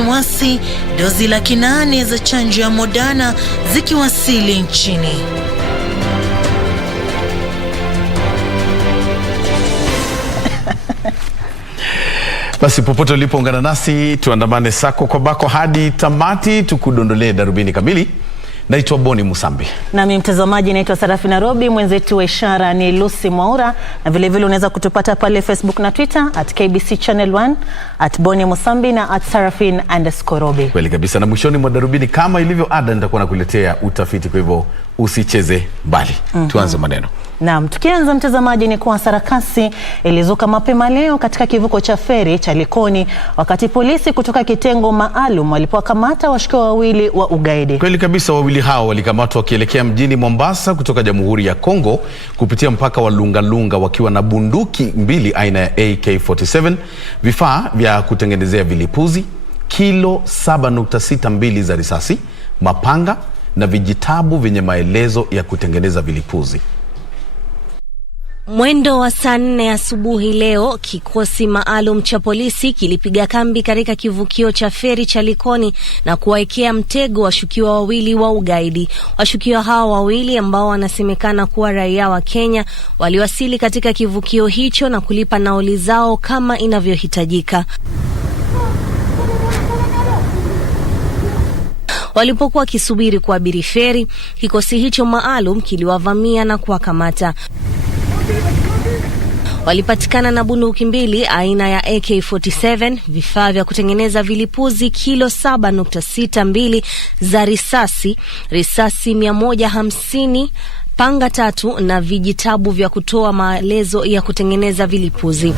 wasi dozi 800,000 za chanjo ya Moderna zikiwasili nchini. Basi popote ulipoungana nasi, tuandamane sako kwa bako hadi tamati, tukudondolee darubini kamili. Naitwa Musambi. Na mimi mtazamaji naitwa Sarafina Robi, mwenzetu wa ishara ni Lucy Mwaura, na vile vile unaweza kutupata pale Facebook na Twitter @KBC Channel 1, @Musambi na @Sarafin_Robi. Kweli kabisa, na mwishoni mwa darubini kama ilivyo ada nitakuwa nakuletea utafiti, kwa hivyo usicheze mbali. Tuanze maneno. Naam, tukianza mtazamaji ni kwa sarakasi ilizuka mapema leo katika kivuko cha feri cha Likoni wakati polisi kutoka kitengo maalum walipowakamata washukiwa wawili wa ugaidi. Kweli kabisa, wawili hao walikamatwa wakielekea mjini Mombasa kutoka Jamhuri ya Kongo kupitia mpaka wa Lungalunga wakiwa na bunduki mbili aina ya AK-47, vifaa vya kutengenezea vilipuzi, kilo 7.62 za risasi, mapanga na vijitabu vyenye maelezo ya kutengeneza vilipuzi. Mwendo wa saa 4 asubuhi leo, kikosi maalum cha polisi kilipiga kambi katika kivukio cha feri cha Likoni na kuwaekea mtego washukiwa wawili wa ugaidi. Washukiwa hao wawili ambao wanasemekana kuwa raia wa Kenya waliwasili katika kivukio hicho na kulipa nauli zao kama inavyohitajika. Walipokuwa kisubiri kuabiri feri, kikosi hicho maalum kiliwavamia na kuwakamata. Walipatikana na bunduki mbili aina ya AK-47, vifaa vya kutengeneza vilipuzi, kilo 7.62 za risasi, risasi 150, panga 3 na vijitabu vya kutoa maelezo ya kutengeneza vilipuzi.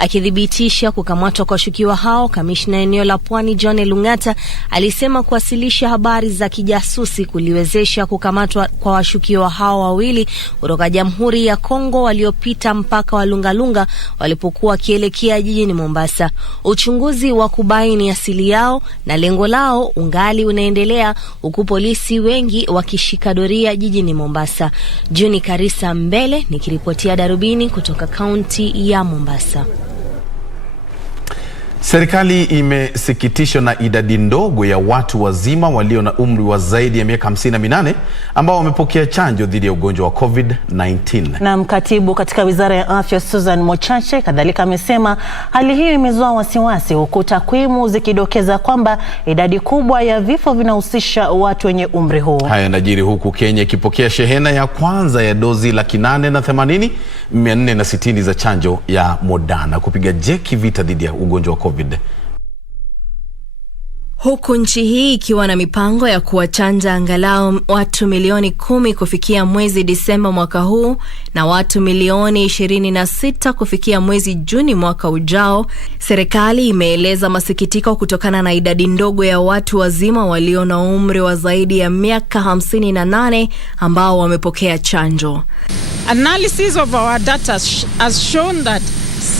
Akithibitisha kukamatwa kwa washukiwa hao, kamishna eneo la Pwani John Lungata alisema kuwasilisha habari za kijasusi kuliwezesha kukamatwa kwa washukiwa hao wawili kutoka Jamhuri ya Kongo waliopita mpaka wa Lungalunga walipokuwa wakielekea jijini Mombasa. Uchunguzi wa kubaini asili yao na lengo lao ungali unaendelea, huku polisi wengi wakishika doria jijini Mombasa. Juni Karisa Mbele nikiripotia Darubini kutoka kaunti ya Mombasa. Serikali imesikitishwa na idadi ndogo ya watu wazima walio na umri wa zaidi ya miaka 58 ambao wamepokea chanjo dhidi ya ugonjwa wa COVID-19. Na mkatibu katika Wizara ya Afya Susan Mochache kadhalika amesema hali hiyo imezua wasiwasi, huku takwimu zikidokeza kwamba idadi kubwa ya vifo vinahusisha watu wenye umri huu. Haya yanajiri huku Kenya ikipokea shehena ya kwanza ya dozi 880,460 za chanjo ya Moderna kupiga jeki vita dhidi ya ugonjwa wa COVID. Huku nchi hii ikiwa na mipango ya kuwachanja angalau watu milioni 10 kufikia mwezi Disemba mwaka huu na watu milioni 26 kufikia mwezi Juni mwaka ujao, serikali imeeleza masikitiko kutokana na idadi ndogo ya watu wazima walio na umri wa zaidi ya miaka 58 ambao wamepokea chanjo. Analysis of our data has shown that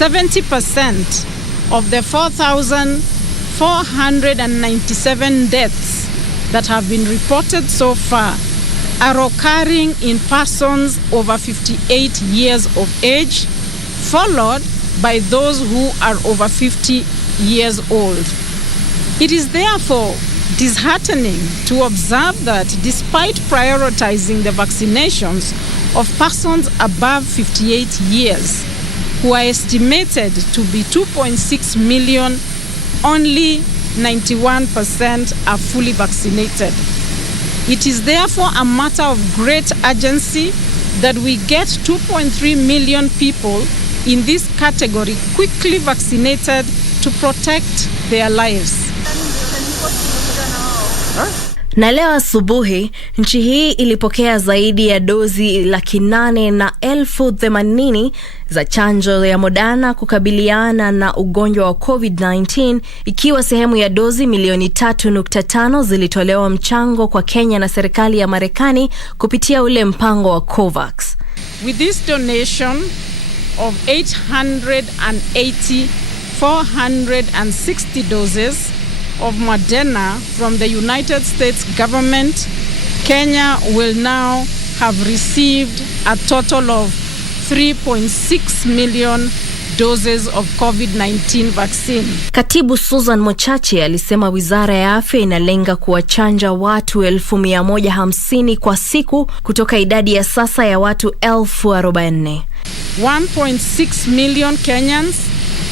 70% of the 4,497 deaths that have been reported so far are occurring in persons over 58 years of age, followed by those who are over 50 years old. It is therefore disheartening to observe that despite prioritizing the vaccinations of persons above 58 years, who are estimated to be 2.6 million, only 91% are fully vaccinated. It is therefore a matter of great urgency that we get 2.3 million people in this category quickly vaccinated to protect their lives. Na leo asubuhi, nchi hii ilipokea zaidi ya dozi 880,080 za chanjo ya Moderna kukabiliana na ugonjwa wa COVID-19, ikiwa sehemu ya dozi milioni 3.5 zilitolewa mchango kwa Kenya na serikali ya Marekani kupitia ule mpango wa COVAX. With this donation of 880,460 doses of Moderna from the United States government, Kenya will now have received a total of 3.6 million doses of COVID-19 vaccine. Katibu Susan Mochache alisema Wizara ya Afya inalenga kuwachanja watu 150,000 kwa siku kutoka idadi ya sasa ya watu 40,000. 1.6 million Kenyans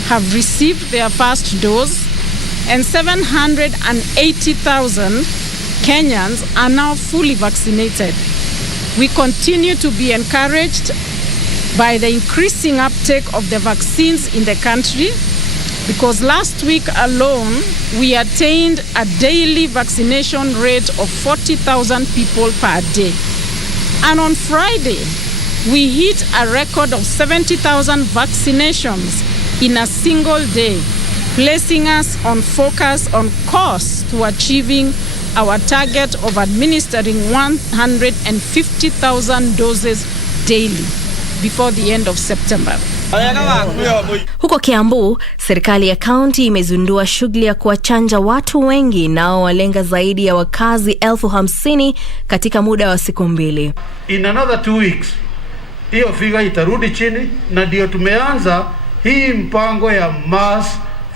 have received their first dose and 780,000 Kenyans are now fully vaccinated. We continue to be encouraged by the increasing uptake of the vaccines in the country, because last week alone we attained a daily vaccination rate of 40,000 people per day. And on Friday, we hit a record of 70,000 vaccinations in a single day, placing us on course to achieving our target of administering 150,000 doses daily before the end of September. Huko Kiambu, serikali ya kaunti imezindua shughuli ya kuwachanja watu wengi nao walenga zaidi ya wakazi 50,000 katika muda wa siku 2. In another 2 weeks, hiyo figure itarudi chini, na ndio tumeanza hii mpango ya mass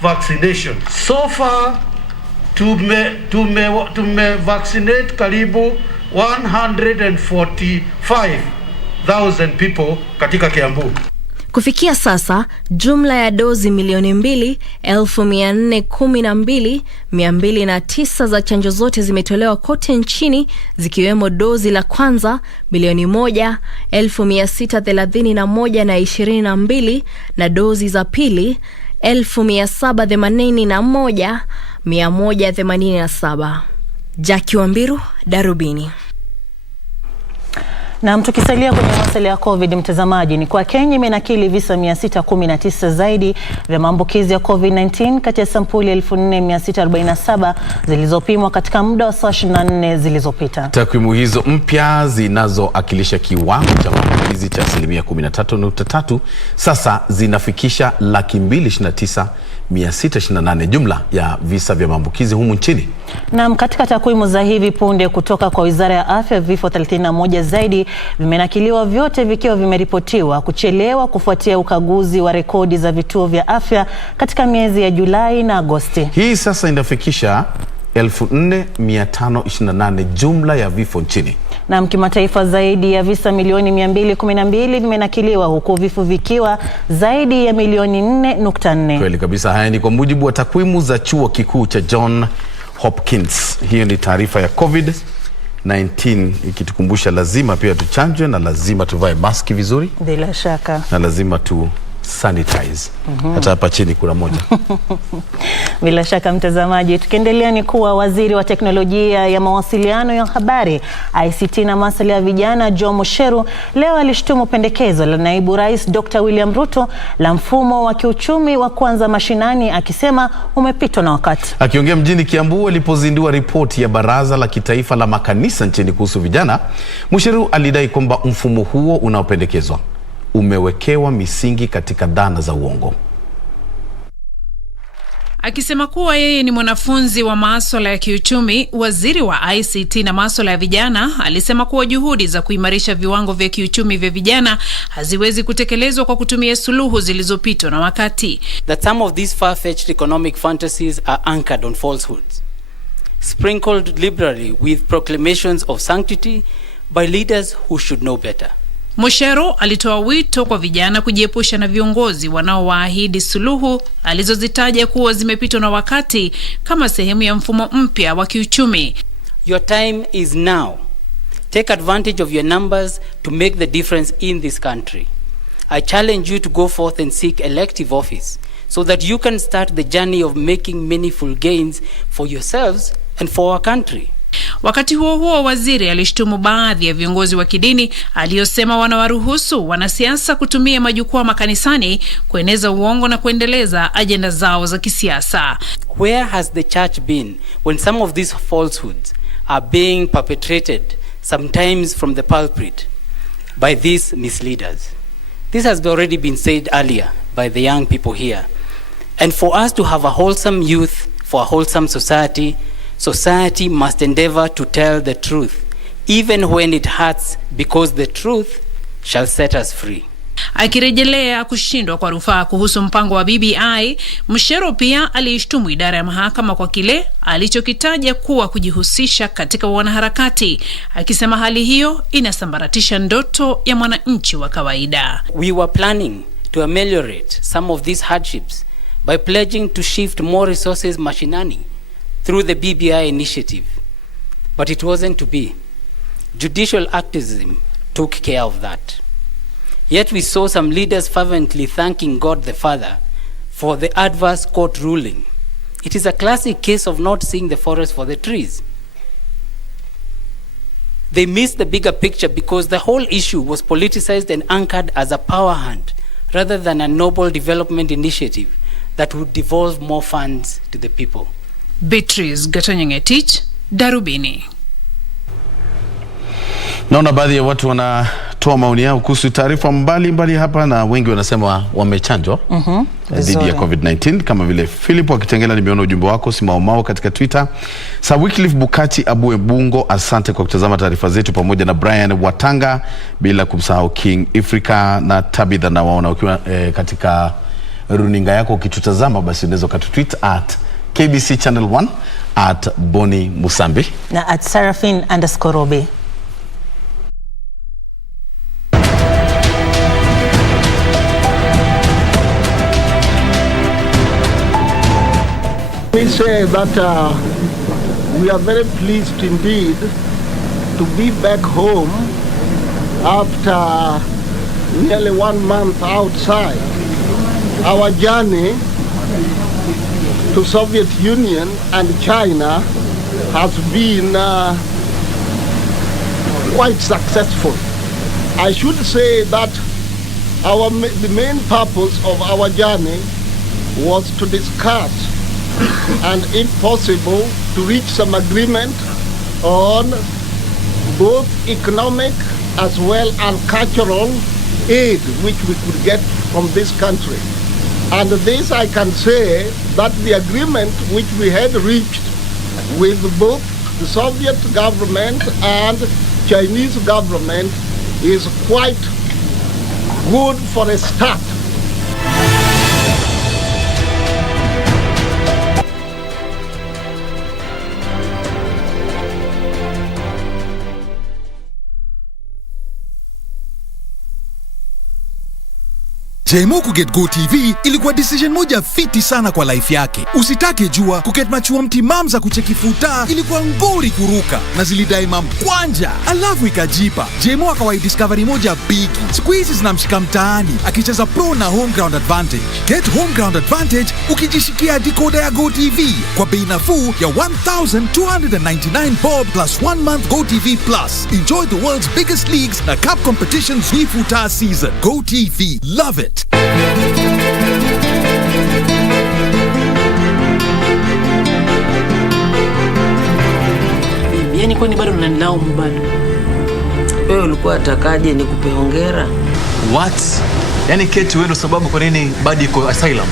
vaccination. So far tume vaccinate karibu 145,000 people katika Kiambu. Kufikia sasa, jumla ya dozi milioni 2,412,209 za chanjo zote zimetolewa kote nchini, zikiwemo dozi la kwanza milioni 1,631,022 na dozi za pili 1,781,187. Jackie Wambiru, Darubini. Na tukisalia kwenye masuala ya COVID, mtazamaji, ni kwa Kenya imenakili visa 619 zaidi vya maambukizi ya COVID-19 kati ya sampuli 4,647 zilizopimwa katika muda wa saa 24 zilizopita. Takwimu hizo mpya zinazoakilisha kiwango cha maambukizi cha 13.3% sasa zinafikisha 229,628 jumla ya visa vya maambukizi humu nchini. Na katika takwimu za hivi punde kutoka kwa Wizara ya Afya, vifo 31 zaidi vimenakiliwa, vyote vikiwa vimeripotiwa kuchelewa kufuatia ukaguzi wa rekodi za vituo vya afya katika miezi ya Julai na Agosti. Hii sasa inafikisha 4,528 jumla ya vifo nchini. Na kimataifa, zaidi ya visa milioni 212 vimenakiliwa, huku vifo vikiwa zaidi ya milioni 4.4. Kweli kabisa. Haya ni kwa mujibu wa takwimu za chuo kikuu cha John Hopkins. Hiyo ni taarifa ya COVID-19 ikitukumbusha lazima pia tuchanjwe na lazima tuvae maski vizuri. Bila shaka. Na lazima tu sanitize. Hata hapa chini kuna moja. Bila shaka mtazamaji, tukiendelea ni kuwa waziri wa teknolojia ya mawasiliano ya habari, ICT na masuala ya vijana Joe Musheru leo alishtumu pendekezo la naibu rais Dr. William Ruto la mfumo wa kiuchumi wa kwanza mashinani, akisema umepitwa na wakati. Akiongea mjini Kiambu alipozindua ripoti ya Baraza la Kitaifa la Makanisa nchini kuhusu vijana, Musheru alidai kwamba mfumo huo unaopendekezwa umewekewa misingi katika dhana za uongo. Akisema kuwa yeye ni mwanafunzi wa masuala ya kiuchumi, waziri wa ICT na masuala ya vijana alisema kuwa juhudi za kuimarisha viwango vya kiuchumi vya vijana haziwezi kutekelezwa kwa kutumia suluhu zilizopitwa na wakati. That some of these far-fetched economic fantasies are anchored on falsehoods, sprinkled liberally with proclamations of sanctity by leaders who should know better. Musheru alitoa wito kwa vijana kujiepusha na viongozi wanaowaahidi suluhu alizozitaja kuwa zimepitwa na wakati kama sehemu ya mfumo mpya wa kiuchumi. Your time is now. Take advantage of your numbers to make the difference in this country. I challenge you to go forth and seek elective office so that you can start the journey of making meaningful gains for yourselves and for our country. Wakati huo huo, waziri alishtumu baadhi ya viongozi wa kidini aliyosema wanawaruhusu wanasiasa kutumia majukwaa makanisani kueneza uongo na kuendeleza ajenda zao za kisiasa. Where has the church been when some of these falsehoods are being perpetrated, sometimes from the pulpit, by these misleaders? This has already been said earlier by the young people here. And for us to have a wholesome youth, for a wholesome society, society must endeavor to tell the truth, even when it hurts, because the truth shall set us free. Akirejelea kushindwa kwa rufaa kuhusu mpango wa BBI, Mushero pia aliishtumu idara ya mahakama kwa kile alichokitaja kuwa kujihusisha katika wanaharakati, akisema hali hiyo inasambaratisha ndoto ya mwananchi wa kawaida. We were planning to ameliorate some of these hardships by pledging to shift more resources mashinani through the BBI initiative. But it wasn't to be. Judicial activism took care of that. Yet we saw some leaders fervently thanking God the Father for the adverse court ruling. It is a classic case of not seeing the forest for the trees. They missed the bigger picture because the whole issue was politicized and anchored as a power hunt rather than a noble development initiative that would devolve more funds to the people. Beatrice Gatonyengetich, Darubini. Naona baadhi ya watu wanatoa maoni yao kuhusu taarifa mbalimbali hapa, na wengi wanasema wamechanjwa dhidi ya COVID-19, kama vile Philip Wakitengela. Nimeona ujumbe wako Simaomao katika Twitter. Wycliffe Bukati Abue Bungo, asante kwa kutazama taarifa zetu, pamoja na Brian Watanga, bila kumsahau King Africa na Tabitha. Na waona ukiwa katika runinga yako ukitutazama, basi unaweza ukatutweet at KBC Channel 1, at Boni Musambi na at Sarafina_Robi. We say that we are very pleased indeed to be back home after nearly 1 month outside. Our journey to Soviet Union and China has been quite successful. I should say that the main purpose of our journey was to discuss and, if possible, to reach some agreement on both economic as well as cultural aid which we could get from this country. And this, I can say that the agreement which we had reached with both the Soviet government and Chinese government is quite good for a start. Jemo kuget Go TV ilikuwa decision moja fiti sana kwa life yake. Usitake jua kuget machua mtimam za kucheki futa ilikuwa ngori kuruka na zilidai kwanja. Alafu ikajipa Jemo akawai discovery moja bigi. Siku hizi zinamshika mtaani akicheza pro na home ground advantage. Get home ground advantage ukijishikia decoder ya Go TV kwa bei nafuu ya 1,299 bob plus 1 month Go TV Plus. Enjoy the world's biggest leagues na cup competitions hii futa season. Go TV, love it. Yani kwani bado unanilaumu bado? Wewe ulikuwa atakaje nikupe hongera? What? Yani Kate wewe ndo sababu kwa nini bado iko asylum?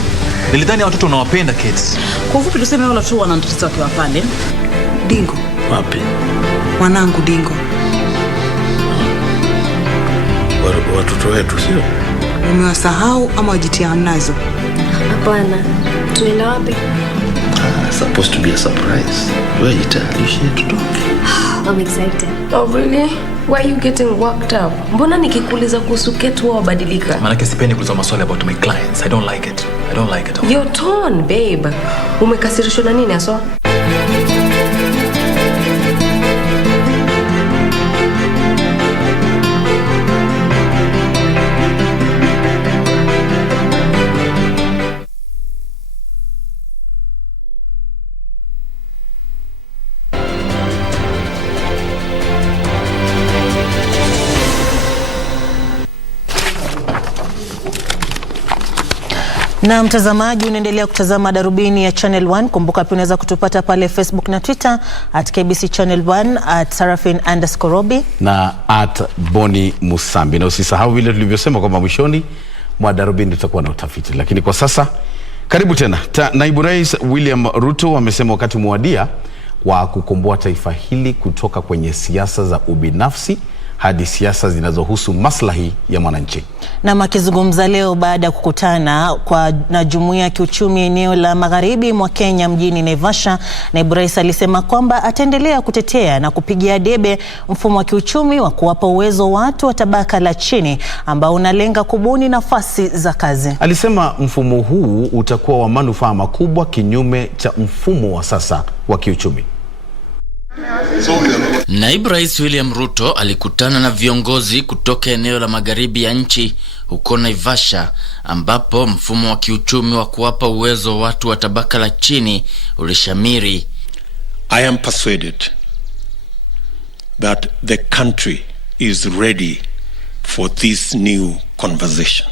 Nilidhani watoto unawapenda Kate. Kwa ufupi tuseme wale watu wananitesa wakiwa pale. Dingo. Wapi? Mwanangu Dingo. Watoto wetu sio? Umewasahau ama wajitia mnazo? Hapana. Tunaenda wapi? Supposed to be a surprise. Where you tell you should to talk. I'm excited. Oh really? Why are you getting worked up? Mbona nikikuuliza kuhusu Kate wao badilika? Maana sipendi kuuliza maswali about my clients. I don't like it. I don't like it. Your tone, babe. Umekasirishwa na nini aso? Na mtazamaji, unaendelea kutazama Darubini ya Channel 1. Kumbuka pia unaweza kutupata pale Facebook na Twitter at KBC Channel 1, at Sarafina_Robi na at Boni Musambi. Na usisahau vile tulivyosema kwamba mwishoni mwa Darubini tutakuwa na utafiti. Lakini kwa sasa karibu tena. Naibu Rais William Ruto amesema wakati umewadia wa kukomboa taifa hili kutoka kwenye siasa za ubinafsi, hadi siasa zinazohusu maslahi ya mwananchi. Na akizungumza leo baada ya kukutana na jumuiya ya kiuchumi eneo la magharibi mwa Kenya mjini Naivasha, naibu rais alisema kwamba ataendelea kutetea na kupigia debe mfumo wa kiuchumi wa kuwapa uwezo watu wa tabaka la chini ambao unalenga kubuni nafasi za kazi. Alisema mfumo huu utakuwa wa manufaa makubwa kinyume cha mfumo wa sasa wa kiuchumi. Naibu Rais William Ruto alikutana na viongozi kutoka eneo la magharibi ya nchi huko Naivasha, ambapo mfumo wa kiuchumi wa kuwapa uwezo watu wa tabaka la chini ulishamiri. I am persuaded that the country is ready for this new conversation.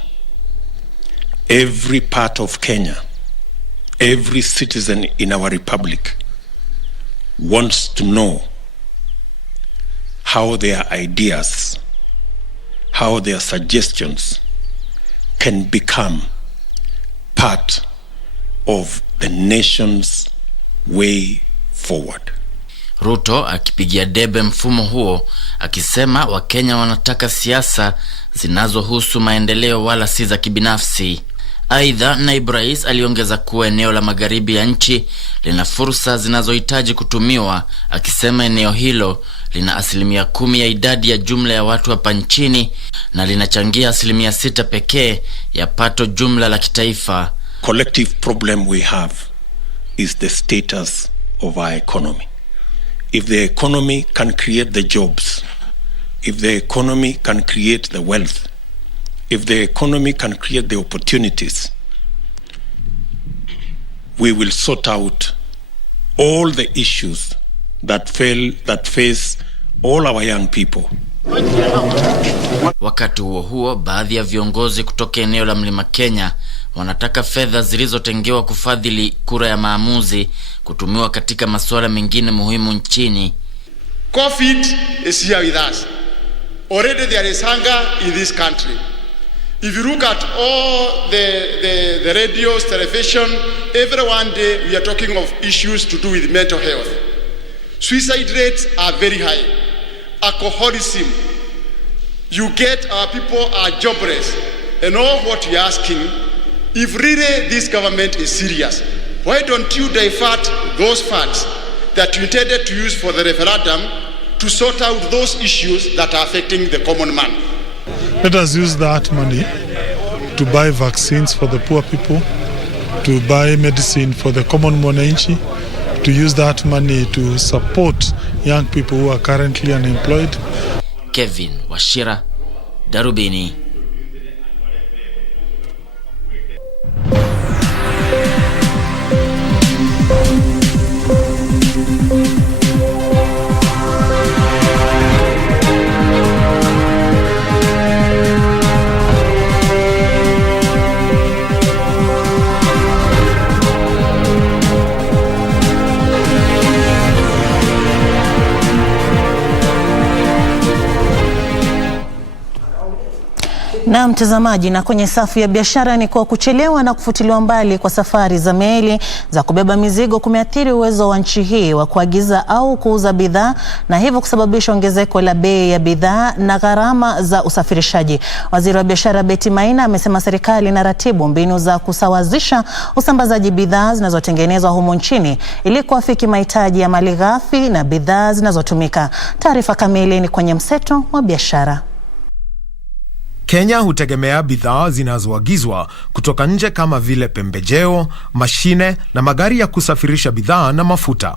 Every part of Kenya, every citizen in our republic wants to know how their ideas, how their suggestions can become part of the nation's way forward. Ruto akipigia debe mfumo huo, akisema Wakenya wanataka siasa zinazohusu maendeleo wala si za kibinafsi. Aidha, naibu rais aliongeza kuwa eneo la magharibi ya nchi lina fursa zinazohitaji kutumiwa, akisema eneo hilo lina 10% ya idadi ya jumla ya watu hapa nchini na linachangia 6% pekee ya pato jumla la kitaifa. Collective problem we have is the status of our economy. If the economy can create the jobs, if the economy can create the wealth, if the economy can create the opportunities, we will sort out all the issues that face all our young people. Wakati huo, baadhi ya viongozi kutoka eneo la Mlima Kenya wanataka fedha zilizotengewa kufadhili kura ya maamuzi kutumiwa katika masuala mengine muhimu nchini. COVID is here with us. Already there is hunger in this country. If you look at all the radios, television, every one day we are talking of issues to do with mental health. Suicide rates are very high. Alcoholism. You get our people are jobless. And all what we are asking, if really this government is serious, why don't you divert those funds that you intended to use for the referendum to sort out those issues that are affecting the common man? Let us use that money to buy vaccines for the poor people, to buy medicine for the common mwananchi, to use that money to support young people who are currently unemployed. Kevin Washira, Darubini. Na mtazamaji, na kwenye safu ya biashara ni kwa kuchelewa na kufutiliwa mbali kwa safari za meli za kubeba mizigo kumeathiri uwezo wa nchi hii wa kuagiza au kuuza bidhaa na hivyo kusababisha ongezeko la bei ya bidhaa na gharama za usafirishaji. Waziri wa biashara Betty Maina amesema serikali inaratibu mbinu za kusawazisha usambazaji bidhaa zinazotengenezwa humo nchini ili kuafiki mahitaji ya malighafi na bidhaa zinazotumika. Taarifa kamili ni kwenye mseto wa biashara. Kenya hutegemea bidhaa zinazoagizwa kutoka nje kama vile pembejeo, mashine na magari ya kusafirisha bidhaa na mafuta.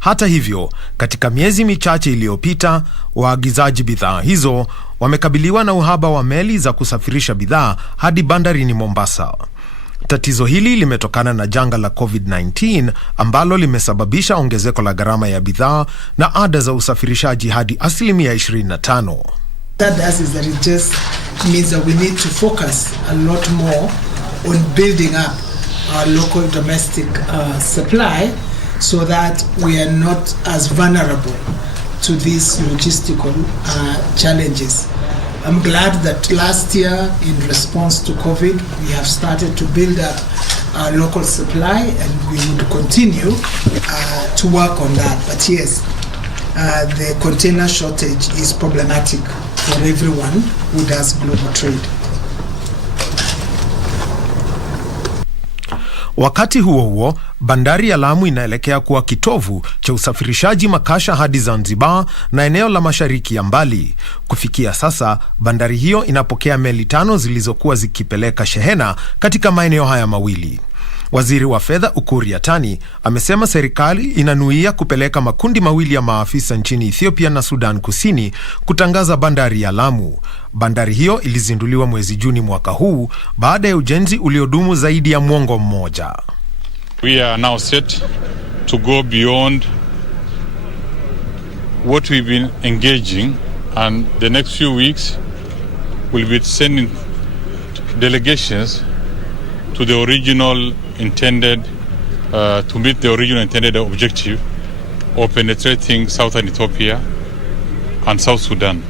Hata hivyo, katika miezi michache iliyopita, waagizaji bidhaa hizo wamekabiliwa na uhaba wa meli za kusafirisha bidhaa hadi bandarini Mombasa. Tatizo hili limetokana na janga la COVID-19 ambalo limesababisha ongezeko la gharama ya bidhaa na ada za usafirishaji hadi 25%. That does is that it just means that we need to focus a lot more on building up our local domestic supply so that we are not as vulnerable to these logistical challenges. I'm glad that last year, in response to COVID, we have started to build up our local supply, and we would continue to work on that. But yes, the container shortage is problematic for everyone who does global trade. Wakati huo huo, bandari ya Lamu inaelekea kuwa kitovu cha usafirishaji makasha hadi Zanzibar na eneo la Mashariki ya Mbali. Kufikia sasa, bandari hiyo inapokea meli 5 zilizokuwa zikipeleka shehena katika maeneo haya mawili. Waziri wa Fedha Ukur Yatani amesema serikali inanuia kupeleka makundi mawili ya maafisa nchini Ethiopia na Sudan Kusini kutangaza bandari ya Lamu. Bandari hiyo ilizinduliwa mwezi Juni mwaka huu baada ya ujenzi uliodumu zaidi ya mwongo mmoja. We are now set to go beyond what we've been engaging, and the next few weeks we'll be sending delegations to the original intended to meet the original intended objective of penetrating southern Ethiopia and South Sudan.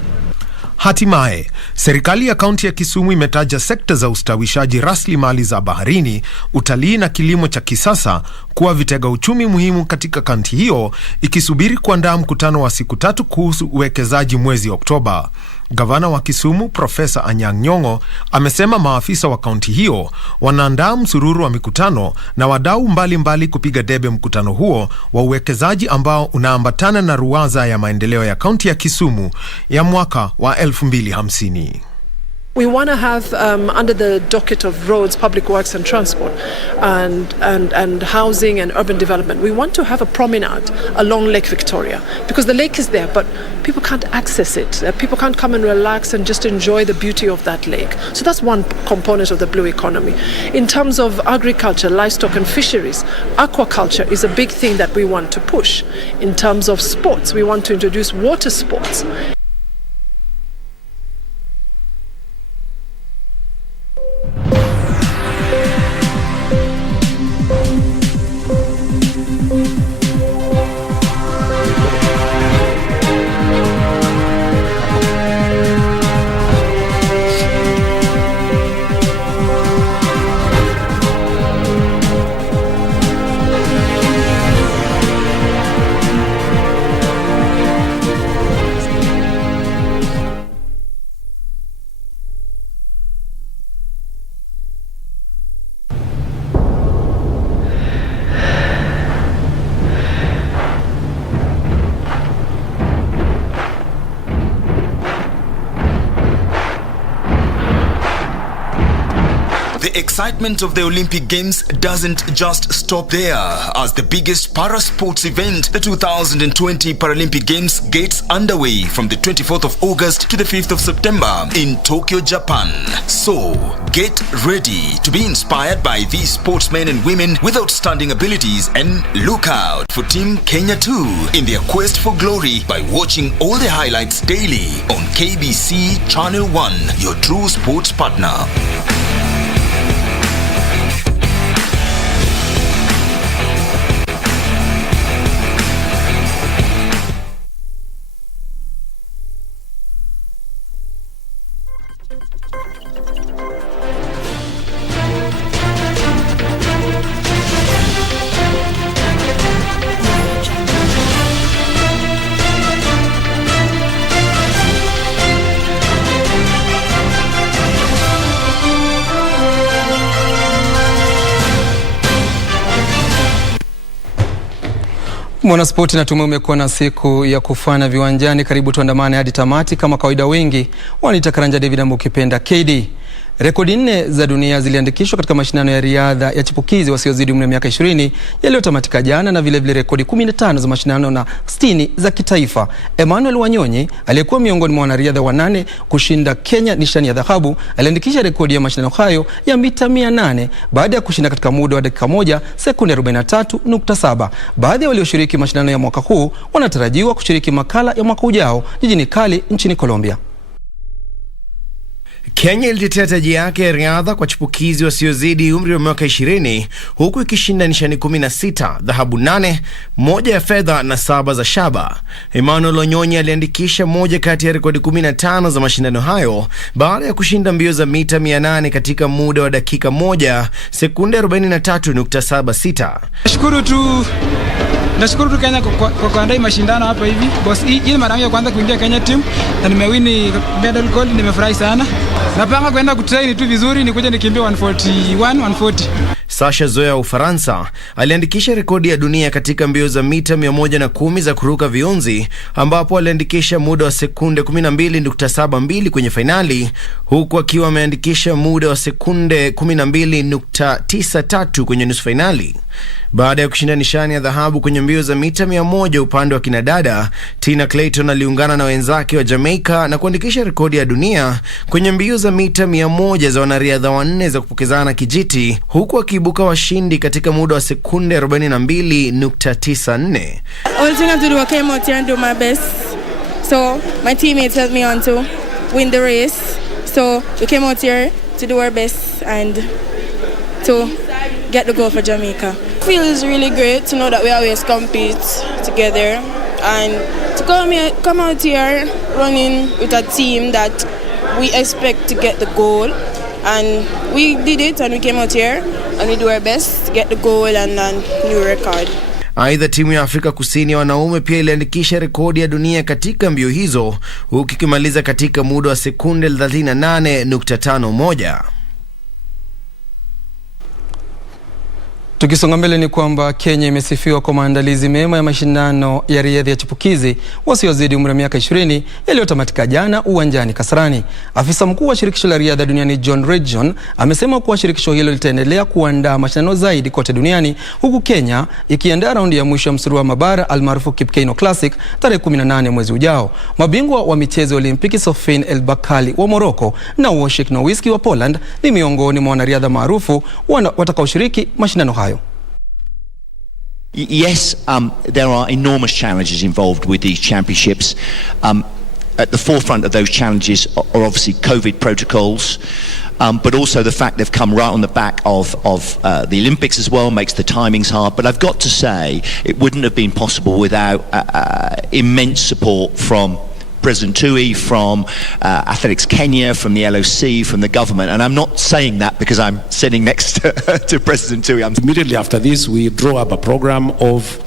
Hatimaye, serikali ya kaunti ya Kisumu imetaja sekta za ustawishaji rasilimali za baharini, utalii na kilimo cha kisasa kuwa vitega uchumi muhimu katika kaunti hiyo, ikisubiri kuandaa mkutano wa siku 3 kuhusu uwekezaji mwezi Oktoba. Gavana wa Kisumu Profesa Anyang' Nyong'o amesema maafisa wa kaunti hiyo wanaandaa msururu wa mikutano na wadau mbalimbali kupiga debe mkutano huo wa uwekezaji ambao unaambatana na ruwaza ya maendeleo ya kaunti ya Kisumu ya mwaka wa 2050. We want to have, under the docket of roads, public works and transport, and housing and urban development, we want to have a promenade along Lake Victoria, because the lake is there, but people can't access it. People can't come and relax and just enjoy the beauty of that lake. So that's one component of the blue economy. In terms of agriculture, livestock and fisheries, aquaculture is a big thing that we want to push. In terms of sports, we want to introduce water sports. The excitement of the Olympic Games doesn't just stop there. As the biggest para-sports event, the 2020 Paralympic Games gets underway from the 24th of August to the 5th of September in Tokyo, Japan. So, get ready to be inspired by these sportsmen and women with outstanding abilities, and look out for Team Kenya too in their quest for glory by watching all the highlights daily on KBC Channel 1, your true sports partner. Mwanaspoti, natumai umekuwa na siku ya kufana viwanjani. Karibu tuandamane hadi tamati. Kama kawaida, wengi wanaita Karanja David ama ukipenda KD. Rekodi 4 za dunia ziliandikishwa katika mashindano ya riadha ya chipukizi wasiozidi umri wa miaka 20 yaliyotamatika jana, na vile rekodi 15 za mashindano na 60 za kitaifa. Emmanuel Wanyonyi aliyekuwa miongoni mwa wanariadha 8 kushinda Kenya nishani ya dhahabu aliandikisha rekodi ya mashindano hayo ya mita 800 baada ya kushinda katika muda wa dakika 1 sekunde 43.7. Baadhi ya walioshiriki mashindano ya mwaka huu wanatarajiwa kushiriki makala ya mwaka ujao jijini Cali nchini Colombia. Kenya ilitetea taji yake ya riadha kwa chipukizi wasiozidi umri wa miaka 20 huku ikishinda nishani 16, dhahabu 8, 1 ya fedha na 7 za shaba. Emmanuel Wanyonyi aliandikisha moja kati ya rekodi 15 za mashindano hayo baada ya kushinda mbio za mita 800 katika muda wa dakika 1 sekunde 43.76. Nashukuru tu Nashukuru tu Kenya kwa kuandaa mashindano hapa hivi. Boss, hii mara yangu ya kwanza kuingia Kenya team na nimewini medal gold, nimefurahi sana. Napanga kwenda kutrain tu vizuri, nikuje nikimbie 141-140. Sasha Zoya wa Ufaransa aliandikisha rekodi ya dunia katika mbio za mita 110 za kuruka viunzi, ambapo aliandikisha muda wa sekunde 12.72 kwenye fainali, huku akiwa ameandikisha muda wa sekunde 12.93 kwenye nusu fainali. Baada ya kushinda nishani ya dhahabu kwenye mbio za mita 100 upande wa kinadada, Tina Clayton aliungana na wenzake wa Jamaica na kuandikisha rekodi ya dunia kwenye mbio za mita 100 za wanariadha wanne za kupokezana kijiti, huku akiibuka washindi katika muda wa sekunde 42.94. All thing I have to do, I came out here and do my best. So my teammates helped me on to win the race. So we came out here to do our best and to get the goal for Jamaica. It feels really great to know that we always compete together and to come out here running with a team that we expect to get the goal, and we did it and we came out here and we do our best to get the goal and a new record. Aidha, timu ya Afrika Kusini ya wanaume pia iliandikisha rekodi ya dunia katika mbio hizo, huku ikimaliza katika muda wa sekunde 38.51. Tukisonga mbele ni kwamba Kenya imesifiwa kwa maandalizi mema ya mashindano ya riadha ya chipukizi wasiozidi umri wa miaka 20 yaliyotamatika jana uwanjani Kasarani. Afisa mkuu wa shirikisho la riadha duniani John Region amesema kuwa shirikisho hilo litaendelea kuandaa mashindano zaidi kote duniani, huku Kenya ikiandaa raundi ya mwisho ya msururu wa mabara almaarufu Kipkeino Classic tarehe 18 mwezi ujao. Mabingwa wa michezo ya Olimpiki Sofin El Bakali wa Morocco na Wojciech Nowicki wa Poland ni miongoni mwa wanariadha maarufu watakaoshiriki mashindano hayo. Yes, there are enormous challenges involved with these championships. At the forefront of those challenges are obviously COVID protocols, but also the fact they've come right on the back of the Olympics as well makes the timings hard. But I've got to say, it wouldn't have been possible without immense support from President Tui, from Athletics Kenya, from the LOC, from the government. And I'm not saying that because I'm sitting next to President Tui. Immediately after this, we draw up a program of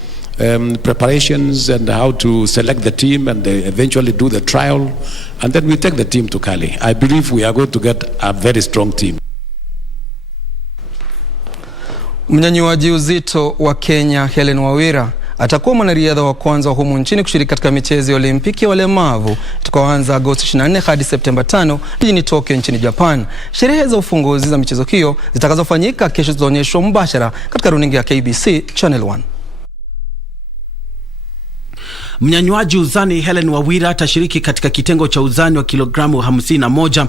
preparations and how to select the team, and they eventually do the trial, and then we take the team to Cali. I believe we are going to get a very strong team. Mnyanyuaji uzito wa Kenya Hellen Wawira atakuwa mwanariadha wa kwanza humu nchini kushiriki katika michezo ya Olimpiki ya walemavu itakayoanza Agosti 24 hadi Septemba 5 jijini Tokyo nchini Japan. Sherehe za ufunguzi za michezo hiyo zitakazofanyika kesho zitaonyeshwa mbashara katika runinga ya KBC Channel 1. Mnyanyuaji uzani Hellen Wawira atashiriki katika kitengo cha uzani wa kilogramu 51.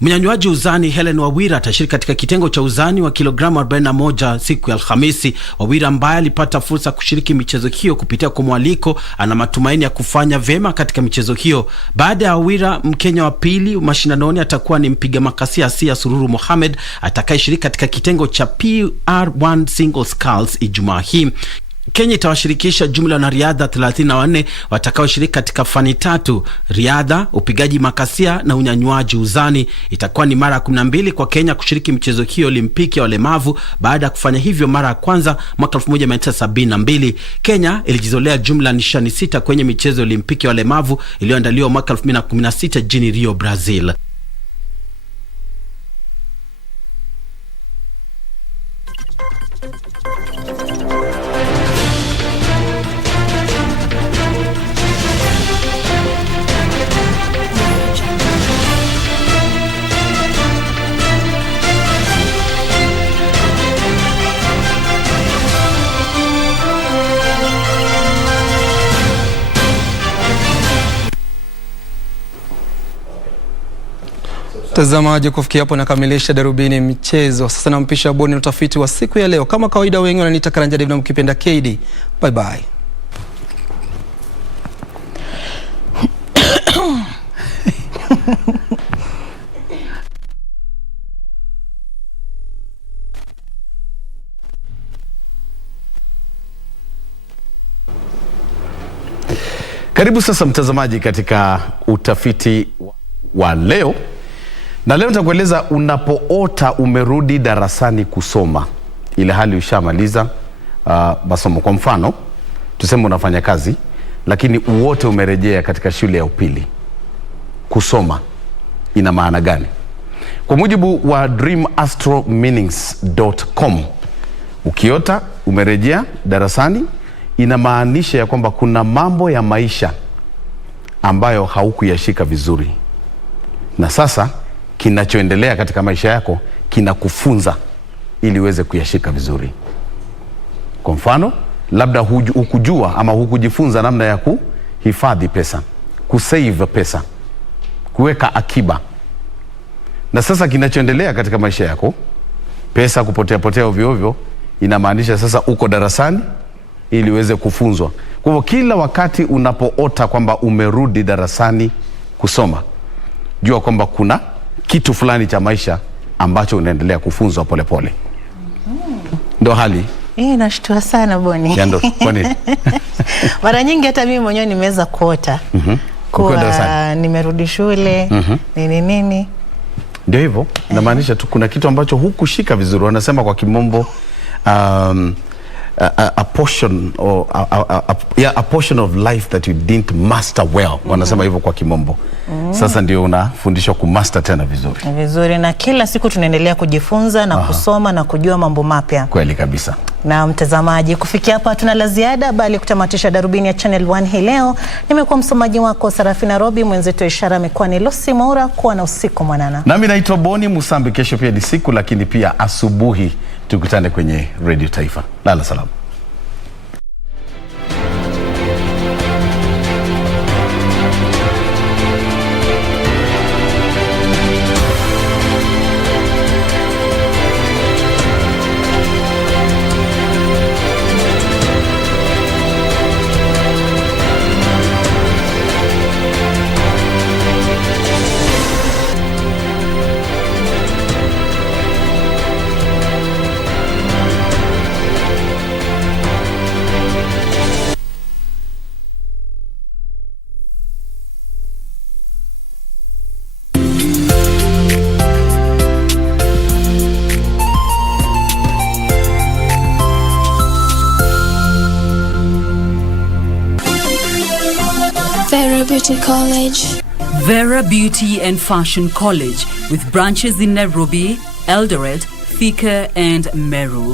Mnyanyuaji uzani Hellen Wawira atashiriki katika kitengo cha uzani wa kilogramu 41 siku ya Alhamisi. Wawira ambaye alipata fursa kushiriki michezo hiyo kupitia kwa mwaliko, ana matumaini ya kufanya vema katika michezo hiyo. Baada ya Wawira, Mkenya wa pili mashindanoni atakuwa ni mpiga makasia Asia Sururu Mohamed atakayeshiriki katika kitengo cha PR1 single sculls Ijumaa hii. Kenya itawashirikisha jumla na riadha 34 watakaoshiriki katika fani tatu: riadha, upigaji makasia na unyanyuaji uzani. Itakuwa ni mara 12 kwa Kenya kushiriki michezo hiyo Olimpiki ya walemavu baada ya kufanya hivyo mara ya kwanza mwaka 1972. Kenya ilijizolea jumla nishani 6 kwenye michezo Olimpiki ya walemavu iliyoandaliwa mwaka 2016 jijini Rio, Brazil. Tazamaji, kufikia hapo nakamilisha Darubini michezo. Sasa nampisha boni utafiti wa siku ya leo. Kama kawaida, wengi wananiita Karanja David na mkipenda KD. Bye bye. Karibu sasa mtazamaji katika utafiti wa leo. Na leo nitakueleza unapoota umerudi darasani kusoma ile hali ushamaliza masomo. Kwa mfano, tuseme unafanya kazi lakini wote umerejea katika shule ya upili, kusoma ina maana gani? Kwa mujibu wa dreamastralmeanings.com, ukiota umerejea darasani inamaanisha ya kwamba kuna mambo ya maisha ambayo haukuyashika vizuri, na sasa kinachoendelea katika maisha yako kinakufunza ili uweze kuyashika vizuri. Kwa mfano, labda hukujua ama hukujifunza namna ya kuhifadhi pesa, kusave pesa, kuweka akiba. Na sasa kinachoendelea katika maisha yako, pesa kupotea ovyo ovyo, inamaanisha sasa uko darasani ili uweze kufunzwa. Kwa hivyo kila wakati unapoota kwamba umerudi darasani kusoma, jua kwamba kuna kitu fulani cha maisha ambacho unaendelea kufunzwa polepole. Ndio hali. Nashtua sana Boni. Yando, kwa nini? Mara nyingi hata mimi mwenyewe nimeweza kuota. Kwa nimerudi shule, nini. Ndio hivyo, inamaanisha tu kuna kitu ambacho hukushika vizuri. Wanasema kwa kimombo a portion or a portion of life that you didn't master well. Wanasema hivyo kwa kimombo. Sasa ndio unafundishwa kumaster tena vizuri. Na kila siku tunaendelea kujifunza na kusoma na kujua mambo mapya. Kweli kabisa. Na mtazamaji, kufikia hapa hatuna la ziada bali kutamatisha Darubini ya Channel 1 hii leo. Nimekuwa msomaji wako Sarafina Robi, mwenzetu ishara amekuwa ni Lucy Maura. Kuwa na usiku mwanana. Nami naitwa Boni Musambi. Kesho pia ni siku, lakini pia asubuhi tukutane kwenye Radio Taifa. Lala salama. Vera Beauty College. Vera Beauty and Fashion College with branches in Nairobi, Eldoret, Thika and Meru.